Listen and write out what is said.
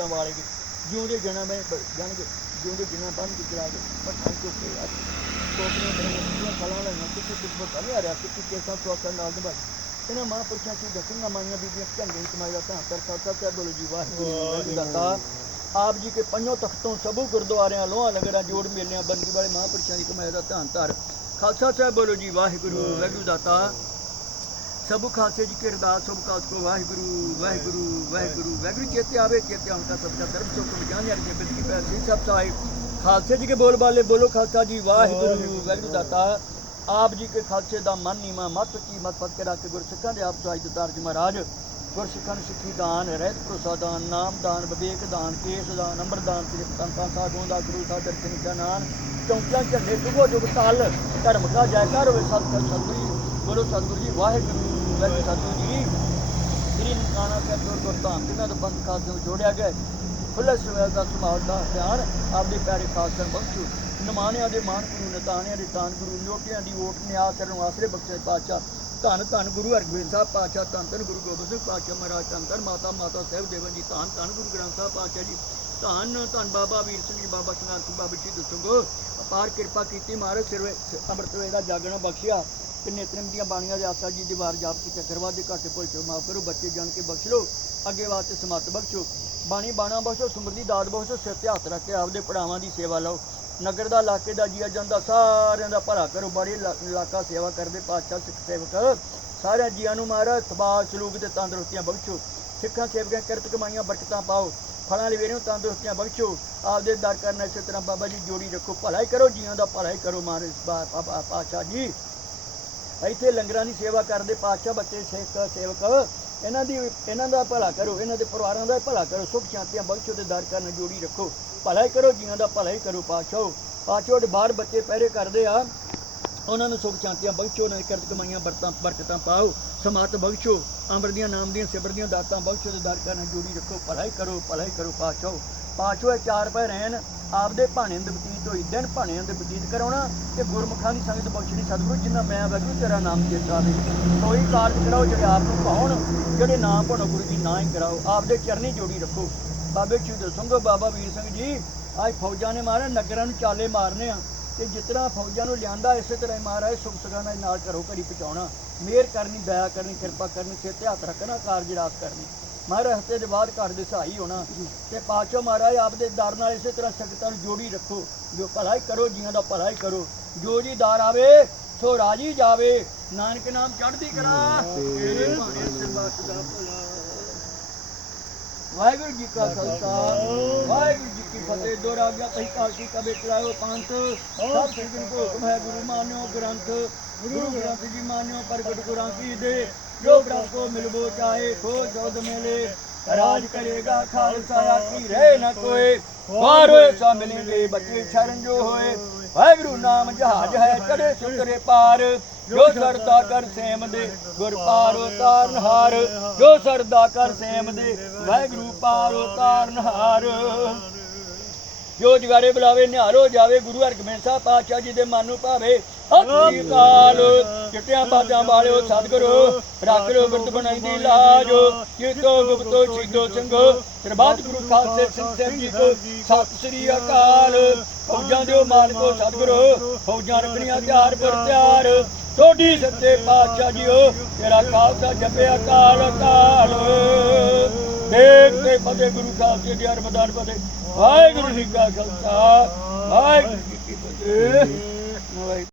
ਮੁਕਤਾਂ ਵਾਲੇ ਕੇ ਜਿਉਂਦੇ ਜਣਾ ਮੈਂ ਜਾਣਗੇ ਜਿਉਂਦੇ ਜਣਾ ਬੰਦ ਕੇ ਚਲਾ ਗਏ। ਮੱਥਾ ਚੁੱਕੇ ਅੱਜ ਕੋਪਨੇ ਬਣੇ ਕਲਾਂ ਲੈਣਾ ਕਿਤੇ ਕੁਝ ਪਤਾ ਨਹੀਂ ਆ ਰਿਹਾ ਕਿ ਕਿਸਾ ਸਵਾਸਾਂ ਨਾਲ ਨਿਭਾ ਇਹਨਾਂ ਮਹਾਂਪੁਰਸ਼ਾਂ ਦੀ ਦਸਿੰਗਾ ਮਾਨੀਆਂ ਬੀਬੀਆਂ ਝੰਡੇ ਕਮਾਈ ਦਾ ਤਾਂ ਕਰ ਕਰਤਾ ਤੇ ਬੋਲੋ ਜੀ ਵਾਹਿਗੁਰੂ ਦਾਤਾ ਆਪ ਜੀ ਕੇ ਪੰਜੋਂ ਤਖਤੋਂ ਸਭੂ ਗੁਰਦੁਆਰਿਆਂ ਲੋਹਾਂ ਲੰਗਰਾਂ ਜੋੜ ਮੇਲਿਆਂ ਬੰਦਗੀ ਵਾਲੇ ਮਹਾਂਪੁਰਸ਼ਾਂ ਦੀ ਕਮਾਈ ਦਾ ਧੰਨ ਧਰ ਖਾਲਸਾ ਸਾਹਿਬ ਬੋਲੋ ਜੀ ਵਾਹਿਗੁਰੂ ਵਾਹਿਗੁਰੂ ਦਾਤਾ। ਸਭ ਖਾਲਸੇ ਜੀ ਕੀ ਅਰਦਾਸ ਸਭ ਖਾਲਸ ਕੋ ਵਾਹਿਗੁਰੂ ਵਾਹਿਗੁਰੂ ਵਾਹਿਗੁਰੂ। ਵਾਹਿਗੁਰੂ ਚੇਤੇ ਆਵੇ ਚੇਤੇ ਆਉਣ ਦਾ ਸਭ ਦਾ ਧਰਮ ਚੋਕ ਵਿਗਿਆਨ ਯਾਰ ਕੇ ਬਿਰਤੀ ਪੈ ਸੀ ਸਭ ਸਾਹਿਬ। ਖਾਲਸੇ ਜੀ ਕੇ ਬੋਲ ਬਾਲੇ ਬੋਲੋ ਖਾਲਸਾ ਜੀ ਵਾਹਿਗੁਰੂ ਵਾਹਿਗੁਰੂ। ਦਾਤਾ ਆਪ ਜੀ ਕੇ ਖਾਲਸੇ ਦਾ ਮਨ ਨੀਮਾ ਮਤ ਕੀ ਮਤ ਪਤ ਕੇ ਰੱਖ ਕੇ ਗੁਰਸਿੱਖਾਂ ਦੇ ਆਪ ਸਾਹਿਬ ਦਤਾਰ ਜੀ ਮਹਾਰਾਜ। ਗੁਰਸਿੱਖਾਂ ਨੂੰ ਸਿੱਖੀ ਦਾਨ ਰਹਿਤ ਭਰੋਸਾ ਦਾਨ ਨਾਮ ਦਾਨ ਵਿਵੇਕ ਦਾਨ ਕੇਸ ਦਾਨ ਅੰਮ੍ਰਿਤ ਦਾਨ ਸ੍ਰੀ ਸੰਤਾਂ ਸਾਧੂਆਂ ਦਾ ਗੁਰੂ ਸਾਹਿਬ ਦਰਸ਼ਨ ਜਨਾਨ ਚੌਂਕੀਆਂ ਝੰਡੇ ਜੁਗੋ ਜੁਗ ਤਾਲ। ਧਰਮ ਦਾ ਜੈਕਾਰ ਹੋਵੇ ਸਤਿ ਸਤਿਗੁਰੂ ਜੀ ਬੋਲੋ ਸਤਿਗੁਰੂ ਜੀ ਵਾਹਿਗੁਰੂ। ਵਾਹਿਗੁਰੂ ਸਤਿਗੁਰੂ ਜੀ, ਸ੍ਰੀ ਨਨਕਾਣਾ ਸਾਹਿਬ ਗੁਰ ਗੁਰਧਾਮ ਜਿਨ੍ਹਾਂ ਦਾ ਬੰਦ ਖਾਲਸੇ ਵਿੱਚ ਜੋੜਿਆ ਗਿਆ ਹੈ। ਸਵੇਰ ਦਾ ਸੰਭਾਲ ਦਾ ਧਿਆਨ ਆਪਦੇ ਪਿਆਰੇ ਖਾਲਸਾ ਨੂੰ ਬਖਸ਼ੋ ਨਮਾਨਿਆਂ ਦੇ ਮਾਨ ਗੁਰੂ ਨਤਾਨਿਆਂ ਦੇ ਤਾਨ ਗੁਰੂ, ਲੋਟਿਆਂ ਦੀ ਓਟ ਨਿਆ ਕਰਨ ਆਸਰੇ ਬਖਸ਼ੇ ਪਾਤਸ਼ਾਹ ਧੰਨ ਧੰਨ ਗੁਰੂ ਹਰਗੋਬਿੰਦ ਸਾਹਿਬ, ਪਾਤਸ਼ਾਹ ਧੰਨ ਧੰਨ ਗੁਰੂ ਗੋਬਿੰਦ ਸਿੰਘ, ਪਾਤਸ਼ਾਹ ਮਹਾਰਾਜ ਧੰਨ ਧੰਨ ਮਾਤਾ ਮਾਤਾ ਸਾਹਿਬ ਦੇਵਨ ਜੀ, ਧੰਨ ਧੰਨ ਗੁਰੂ ਗ੍ਰੰਥ ਸਾਹਿਬ, ਪਾਤਸ਼ਾਹ ਜੀ, ਧੰਨ ਧੰਨ ਬਾਬਾ ਵੀਰ ਸਿੰਘ ਜੀ, ਬਾਬਾ ਸ਼ਨਾਨ ਬਾਬਾ ਜੀ ਦਸੰਗੋ? ਅਪਾਰ ਕਿਰਪਾ ਕੀਤੀ, ਮਹਾਰਾਜ ਸਿਰਵੇ ਅੰਮ੍ਰਿਤ ਵੇਲੇ ਦਾ ਜਾਗਣਾ ਬਖਸ਼ਿਆ। ਕਿ ਨੇਤਰਮ ਦੀਆਂ ਬਾਣੀਆਂ ਦੇ ਆਸਾ ਜੀ ਦੀ ਵਾਰ ਜਾਪ ਕੀ ਚੱਕਰਵਾਦ ਦੇ ਘਾਟੇ ਭੁੱਲ ਮਾਫ ਕਰੋ, ਬੱਚੇ ਜਾਣ ਕੇ ਬਖਸ਼ ਲਓ, ਅੱਗੇ ਵਾਸਤੇ ਸਮਤ ਬਖਸ਼ੋ। ਬਾਣੀ ਬਾਣਾ ਬਖਸ਼ੋ ਸਮਰਦੀ ਦਾਤ ਬਖਸ਼ੋ, ਸਿਰ ਤੇ ਹੱਥ ਰੱਖ ਕੇ ਆਪਦੇ ਪੜਾਵਾਂ ਦੀ ਸੇਵਾ ਲਓ। ਨਗਰ ਦਾ ਇਲਾਕੇ ਦਾ ਜੀਆ ਜਾਂਦਾ, ਸਾਰਿਆਂ ਦਾ ਭਲਾ ਕਰੋ, ਬੜੀ ਇਲਾਕਾ ਸੇਵਾ ਕਰਦੇ, ਪਾਤਸ਼ਾਹ, ਸਿੱਖ ਸੇਵਕ, ਸਾਰਿਆਂ ਜੀਆਂ ਨੂੰ ਮਹਾਰਾਜ ਸਬਾਲ ਸਲੂਕ ਤੇ ਤੰਦਰੁਸਤੀਆਂ ਬਖਸ਼ੋ। ਸਿੱਖਾਂ, ਸੇਵਕਾਂ, ਕਿਰਤ ਕਮਾਈਆਂ, ਬਰਕਤਾਂ ਪਾਓ, ਫਲਾਂ ਲਵੇਰੇ ਨੂੰ ਤੰਦਰੁਸਤੀਆਂ ਬਖਸ਼ੋ। ਆਪਦੇ ਦਰ ਕਰਨ ਇਸੇ ਤਰ੍ਹਾਂ ਬਾਬਾ ਜੀ, ਜੋੜੀ ਰੱਖੋ ਭਲਾ ਹੀ ਕਰੋ, ਜੀਆਂ ਦਾ ਭਲਾ ਹੀ ਕਰੋ ਮਹਾਰਾਜ ਬਾ- ਪਾਤਸ਼ਾਹ ਜੀ। ਇੱਥੇ ਲੰਗਰਾਂ ਦੀ ਸੇਵਾ ਕਰਦੇ ਪਾਤਸ਼ਾਹ ਬੱਚੇ, ਸਿੱਖ, ਸੇਵਕ, ਇਹਨਾਂ ਦੀ, ਇਹਨਾਂ ਦਾ ਭਲਾ ਕਰੋ, ਇਹਨਾਂ ਦੇ ਪਰਿਵਾਰਾਂ ਦਾ ਭਲਾ ਕਰੋ, ਸੁਖ ਸ਼ਾਂਤੀਆਂ ਬਖਸ਼ੋ ਤੇ ਦਰ ਕਰਨ ਜੋੜੀ ਰੱਖੋ। ਭਲਾ ਹੀ ਕਰੋ, ਜੀਆਂ ਦਾ ਭਲਾ ਹੀ ਕਰੋ, ਪਾਤਸ਼ਾਹ ਪਾਤਸ਼ਾਹ ਦੇ ਬਾਹਰ ਬੱਚੇ ਪਹਿਰੇ ਕਰਦੇ ਆ, ਉਹਨਾਂ ਨੂੰ ਸੁਖ ਸ਼ਾਂਤੀਆਂ ਬਖਸ਼ੋ, ਉਹਨਾਂ ਦੀ ਕਿਰਤ ਕਮਾਈਆਂ ਬਰਤਾਂ ਬਰਕਤਾਂ ਪਾਓ, ਸਮਾਤ ਬਖਸ਼ੋ, ਅੰਮ੍ਰਿਤ ਦੀਆਂ, ਨਾਮ ਦੀਆਂ ਸਿਬਰ ਦੀਆਂ ਦਾਤਾਂ ਬਖਸ਼ੋ ਤੇ ਦਰ ਕਰਨ ਜੋੜੀ ਰੱਖੋ। ਭਲਾਈ ਕਰੋ ਭਲਾਈ ਕਰੋ, ਪਾਤਸ਼ਾਹ ਪਾਤਸ਼ਾਹ ਚਾਰ ਪੈ ਰਹਿਣ ਆਪਦੇ ਭਾਣੇ ਦੇ ਬਤੀਤ ਹੋਈ, ਦਿਨ ਭਾਣਿਆਂ ਦੇ ਬਤੀਤ ਕਰਾਉਣਾ ਤੇ ਗੁਰਮੁਖਾਂ ਦੀ ਸੰਗਤ ਬਖਸ਼ਣੀ। ਸਤਿਗੁਰੂ ਜਿੰਨਾ ਮੈਂ ਵਾਹਿਗੁਰੂ, ਤੇਰਾ ਨਾਮ ਚੇਤਾ ਆਵੇ। ਕੋਈ ਕਾਰਜ ਕਰਾਓ ਜਿਹੜੇ ਆਪ ਨੂੰ ਪਾਉਣ ਜਿਹੜੇ ਨਾ ਭਾਣੋ ਗੁਰੂ ਜੀ ਨਾ ਹੀ ਕਰਾਓ। ਆਪਦੇ ਚਰਨੀ ਜੋੜੀ ਰੱਖੋ। ਬਾਬੇ ਚੂਦ ਸੰਗੋ ਬਾਬਾ ਵੀਰ ਸਿੰਘ ਜੀ ਅੱਜ ਫੌਜਾਂ ਨੇ ਮਾਰੇ ਨਗਰਾਂ ਨੂੰ ਚਾਲੇ ਮਾਰਨੇ ਆ। ਤੇ ਜਿਸ ਤਰ੍ਹਾਂ ਫੌਜਾਂ ਨੂੰ ਲਿਆਂਦਾ, ਇਸੇ ਤਰ੍ਹਾਂ ਹੀ ਮਹਾਰਾਜ ਸੁਖ ਸਗਾਨਾ ਨਾਲ ਘਰੋਂ ਘਰੀ ਪਹੁੰਚਾਉਣਾ। ਮਿਹਰ ਕਰਨੀ, ਦਇਆ ਕਰਨੀ, ਕਿਰਪਾ ਕਰਨੀ ਸਿਰ ਤੇ ਹੱਥ ਰੱਖਣਾ, ਕਾਰਜ ਰਾਸ ਕਰਨੀ। ਮਹਾਰਾਜ ਹਸਤੇ ਦੇ ਬਾਅਦ ਘਰ ਦੇ ਸਹਾਈ ਹੋਣਾ ਤੇ ਪਾਛੋ ਮਹਾਰਾਜ ਆਪਦੇ ਦਰ ਨਾਲ ਇਸੇ ਤਰ੍ਹਾਂ ਸੰਗਤਾਂ ਨੂੰ ਜੋੜੀ ਰੱਖੋ ਜੋ ਭਲਾ ਹੀ ਕਰੋ ਜੀਆਂ ਦਾ ਭਲਾ ਹੀ ਕਰੋ। ਜੋ ਜੀ ਦਰ ਆਵੇ ਸੋ ਰਾਜੀ ਜਾਵੇ। ਨਾਨਕ ਨਾਮ ਚੜ੍ਹਦੀ ਕਲਾ। ਤੇਰੇ ਭਾਣੇ ਸਿਰਬਾਤ ਦਾ ਭਲਾ ਵਾਹਿਗੁਰੂ ਜੀ ਕਾ ਖਾਲਸਾ ਵਾਹਿਗੁਰੂ ਜੀ ਕੀ ਫਤਿਹ। ਦੋਰਾ ਗਿਆ ਤਈ ਕਾਲ ਕੀ ਕਬੇ ਚਲਾਇਓ ਪੰਥ। ਸਭ ਸਿੱਖਨ ਕੋ ਹੁਕਮ ਹੈ ਗੁਰੂ ਮਾਨਿਓ ਗ੍ਰੰਥ। ਗੁਰੂ ਗ੍ਰੰਥ ਜੀ ਮਾਨਿਓ ਪ੍ਰਗਟ ਗੁਰਾਂ ਕੀ ਦੇ। ਜੋ ਗ੍ਰੰਥ ਮਿਲਬੋ ਚਾਹੇ, ਖੋ ਜੋਦ ਮੇਲੇ। ਰਾਜ ਕਰੇਗਾ ਖਾਲਸਾ ਆਕੀ ਰਹਿ ਨ ਕੋਏ। ਵਾਰ ਸਾ ਮਿਲੇਗੇ ਬੱਚੇ ਸ਼ਰਨ ਜੋ ਹੋਏ। ਵਾਹਿਗੁਰੂ ਨਾਮ ਜਹਾਜ ਹੈ ਚੜੇ ਸੁਤਰੇ ਪਾਰ। ਜੋ ਸਰਦਾ ਕਰ ਸੇਮ ਦੇ, ਗੁਰ ਪਾਰੋ ਤਾਰਨ ਹਾਰ। ਜੋ ਸਰਦਾ ਕਰ ਸੇਮ ਦੇ, ਵਾਹਿਗੁਰੂ ਪਾਰੋ ਤਾਰਨ ਹਾਰ। ਜੋ ਜਗਾਰੇ ਬੁਲਾਵੇ ਨਿਹਾਰੋ ਜਾਵੇ ਗੁਰੂ ਹਰਗੋਬਿੰਦ ਸਾਹਿਬ ਪਾਤਸ਼ਾਹ ਜੀ ਦੇ ਮਨ ਨੂੰ ਭਾਵੇ। ਸਤਿ ਕਾਲ ਚਿੱਟਿਆਂ ਬਾਜਾਂ ਵਾਲਿਓ ਸਤਿਗੁਰੂ ਰੱਖ ਲੋ ਬਿਰਤ ਬਣਾਈ ਦੀ ਲਾਜ। ਕੀਤੋ ਗੁਪਤੋ ਛੀਦੋ ਸਿੰਘੋ ਸਰਬੱਤ ਗੁਰੂ ਖਾਲਸੇ ਸਿੰਘ ਸਾਹਿਬ ਜੀ ਕੋ ਸਤਿ ਸ੍ਰੀ ਅਕਾਲ। ਫੌਜਾਂ ਦਿਓ ਮਾਲਕੋ ਸਤਿਗੁਰੂ ਫੌਜਾਂ ਰੱਖਣੀਆਂ ਤਿਆਰ ਪਰ ਤਿਆਰ। ਤੁਹਾਡੀ ਸੱਚੇ ਪਾਤਸ਼ਾਹ ਜੀਓ ਤੇਰਾ ਖਾਲਸਾ ਜਪਿਆ ਕਾਲ ਕਾਲ ਦੇਖ ਤੇ ਫਤਿਹ ਗੁਰੂ ਖਾਲਸੇ ਦੀ ਅਰਬਦਾਰ ਫਤਿਹ। ਵਾਹਿਗੁਰੂ ਜੀ ਕਾ ਖਾਲਸਾ। ਵਾਹਿਗੁਰੂ ਜੀ ਕੀ ਫਤਿਹ।